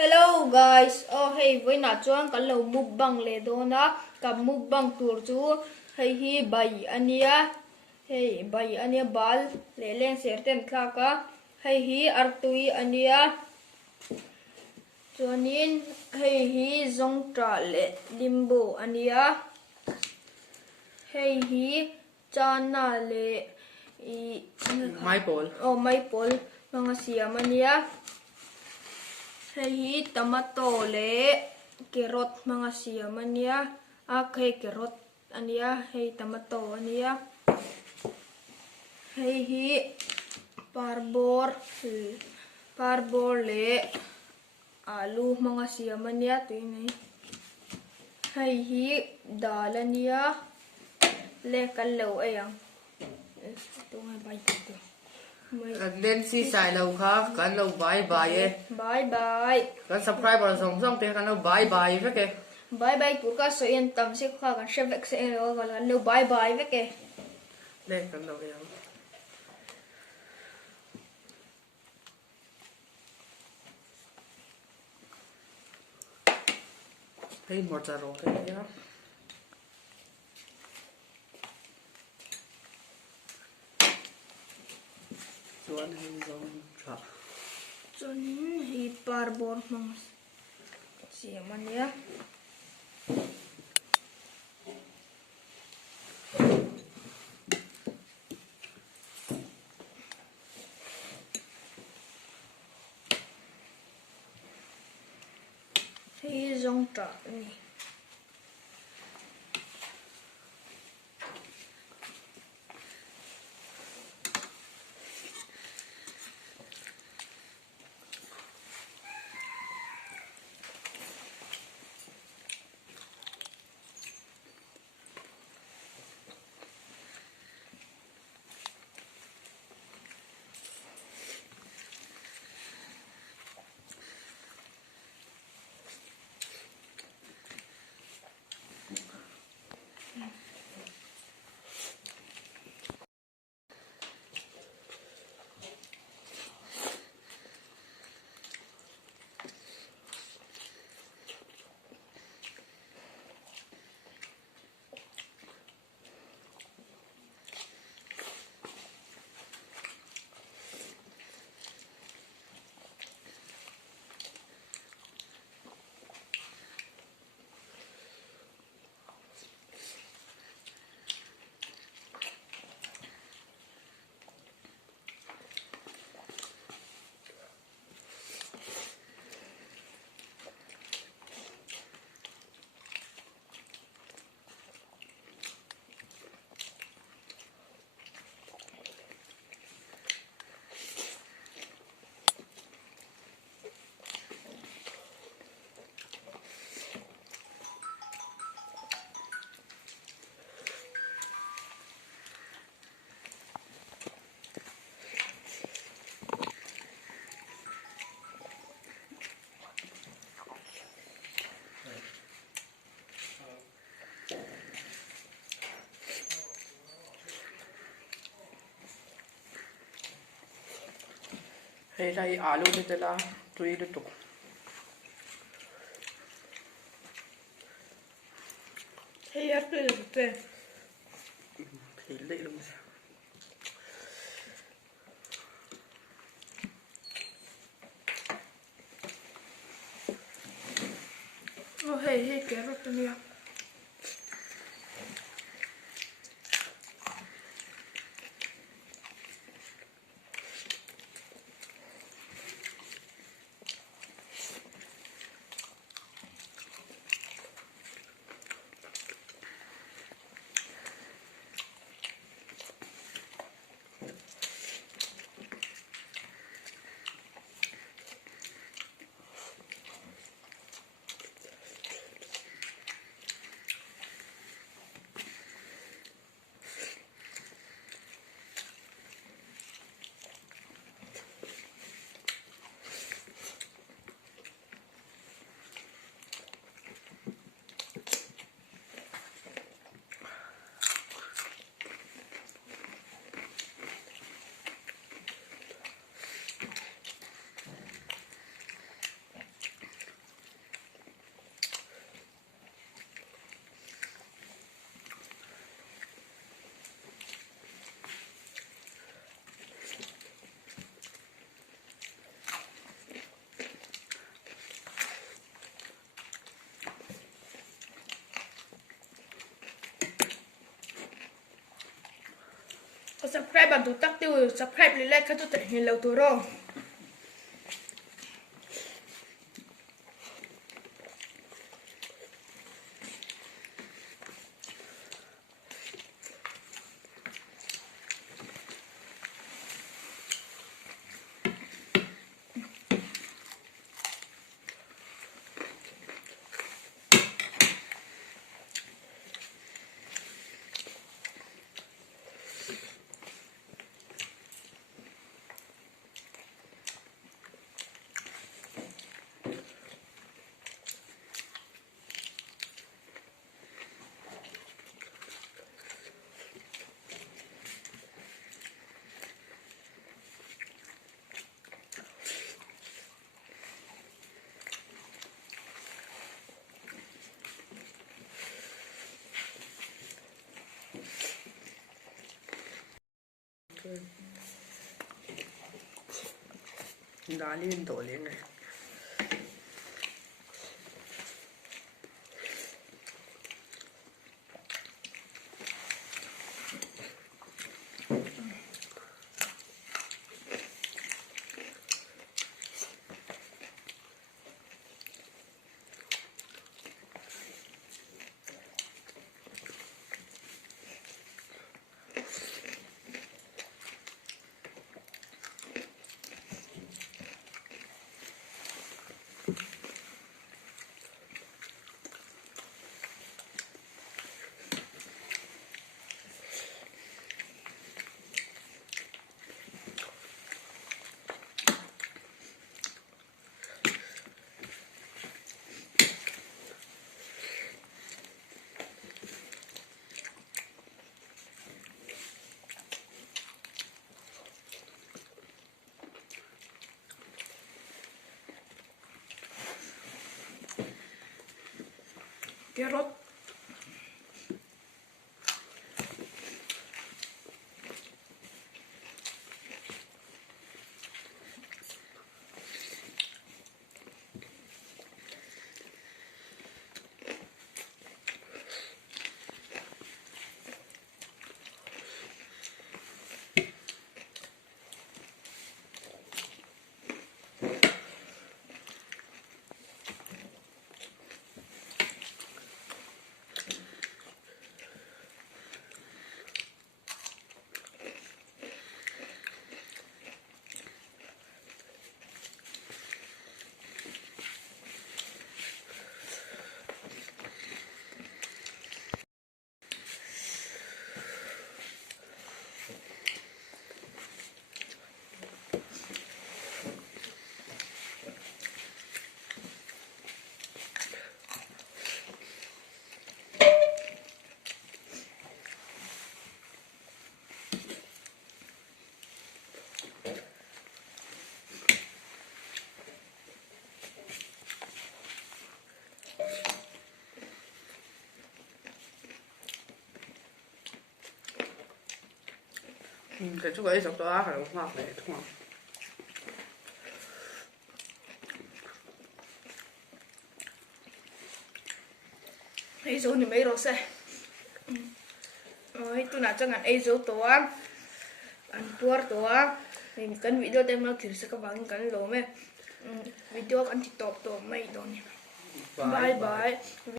Hello guys, hey với nãy chuan kan lo mukbang le do na ka mukbang tur chu hei hi bai ania hei bai ania bal le leng sertem thla ka hei hi artui ania chuanin hei hi zong tra le limbo ania hei hi chana le maipol mga siam ania hei hi tomato le carrot mga siam ania hei carrot ania hei tomato ania hei hi parbor le alu mga siam ania tuinai hei hi dal ania le kallo ayang tunga bai tu lên si xài lâu khác cắn lâu bye bye bye bye cắn subscribe vào dòng dòng tiền cắn lâu bye bye với kì bye bye của các số yên tâm sẽ khoa còn sẽ vạch sẽ gọi là lâu bye bye với kì đây cắn lâu kìa thấy một giờ rồi thế nhá chuan hay dòng chả chuanin hi parbor mang siam ania hi zong tra ni hay đây alu đi tới là tùy được tục hei ar pe te thì lấy luôn hei carrot ania bạn tụ tắc tiêu subscribe lên like khá tụ tại hình lâu tụ rồi Dali yung dole na. Carrot Cái chỗ ấy dọc đó phải hoa phải thua. ấy dấu thì mấy đồ xe rồi tôi nào cho ngàn ấy dấu tổ ăn tua tổ thì cần video tem nó kiểu sẽ các bạn cần lỗ mẹ video cần thì top tổ mấy đồ này bye bye